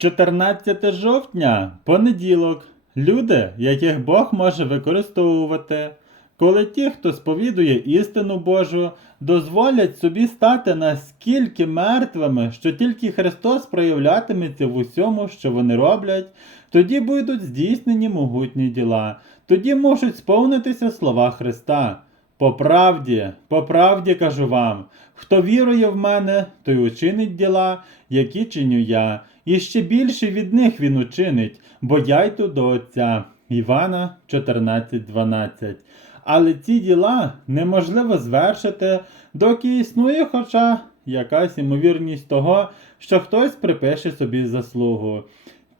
14 жовтня, понеділок. Люди, яких Бог може використовувати. Коли ті, хто сповідує істину Божу, дозволять собі стати наскільки мертвими, що тільки Христос проявлятиметься в усьому, що вони роблять, тоді будуть здійснені могутні діла, тоді можуть сповнитися слова Христа. По правді, по правді кажу вам, хто вірує в мене, той учинить діла, які чиню я, і ще більше від них він учинить, бо я йду до Отця. Івана 14.12. Але ці діла неможливо звершити, доки існує хоча якась ймовірність того, що хтось припише собі заслугу.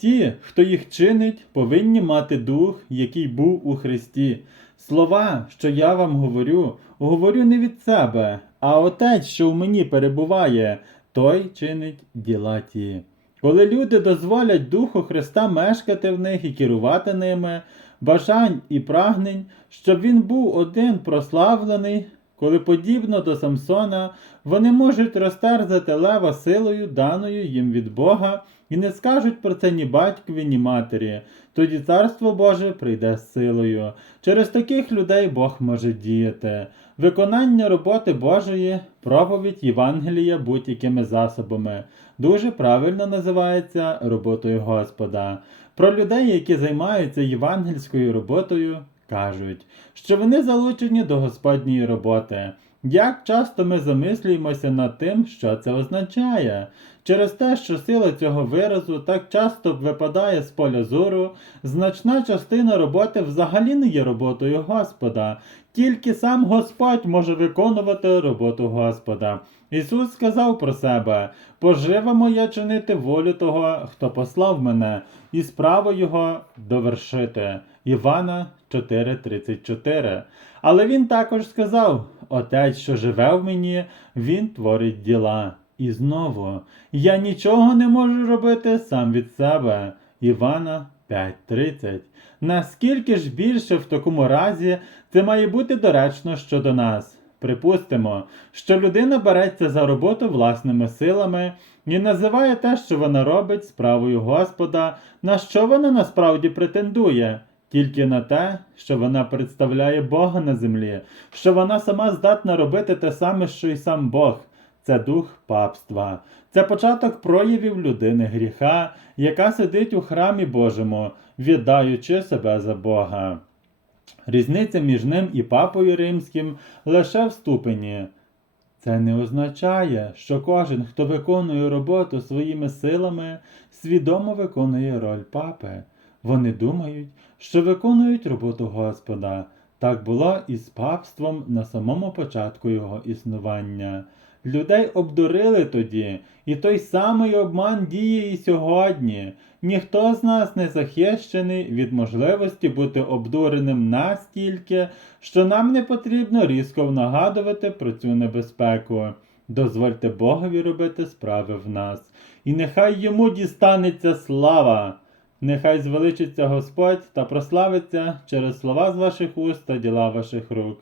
Ті, хто їх чинить, повинні мати дух, який був у Христі. Слова, що я вам говорю, говорю не від себе, а Отець, що в мені перебуває, той чинить діла ті. Коли люди дозволять Духу Христа мешкати в них і керувати ними, бажань і прагнень, щоб він був один прославлений, коли подібно до Самсона, вони можуть розтерзати лева силою, даною їм від Бога, і не скажуть про це ні батькові, ні матері. Тоді царство Боже прийде з силою. Через таких людей Бог може діяти. Виконання роботи Божої, проповідь Євангелія будь-якими засобами. Дуже правильно називається роботою Господа. Про людей, які займаються євангельською роботою, кажуть, що вони залучені до Господньої роботи. Як часто ми замислюємося над тим, що це означає? Через те, що сила цього виразу так часто випадає з поля зору, значна частина роботи взагалі не є роботою Господа. Тільки сам Господь може виконувати роботу Господа. Ісус сказав про себе: пожива моя чинити волю того, хто послав мене, і справу Його довершити. Івана 4:34. Але він також сказав: Отець, що живе в мені, він творить діла. І знову, я нічого не можу робити сам від себе. Івана 5:30. Наскільки ж більше в такому разі це має бути доречно щодо нас? Припустимо, що людина береться за роботу власними силами і називає те, що вона робить справою Господа, на що вона насправді претендує, тільки на те, що вона представляє Бога на землі, що вона сама здатна робити те саме, що й сам Бог. Це дух папства, це початок проявів людини гріха, яка сидить у храмі Божому, віддаючи себе за Бога. Різниця між ним і папою римським лише в ступені. Це не означає, що кожен, хто виконує роботу своїми силами, свідомо виконує роль папи. Вони думають, що виконують роботу Господа. Так було і з папством на самому початку його існування. Людей обдурили тоді, і той самий обман діє і сьогодні. Ніхто з нас не захищений від можливості бути обдуреним настільки, що нам не потрібно різко нагадувати про цю небезпеку. Дозвольте Богові робити справи в нас, і нехай йому дістанеться слава. Нехай звеличиться Господь та прославиться через слова з ваших уст та діла ваших рук.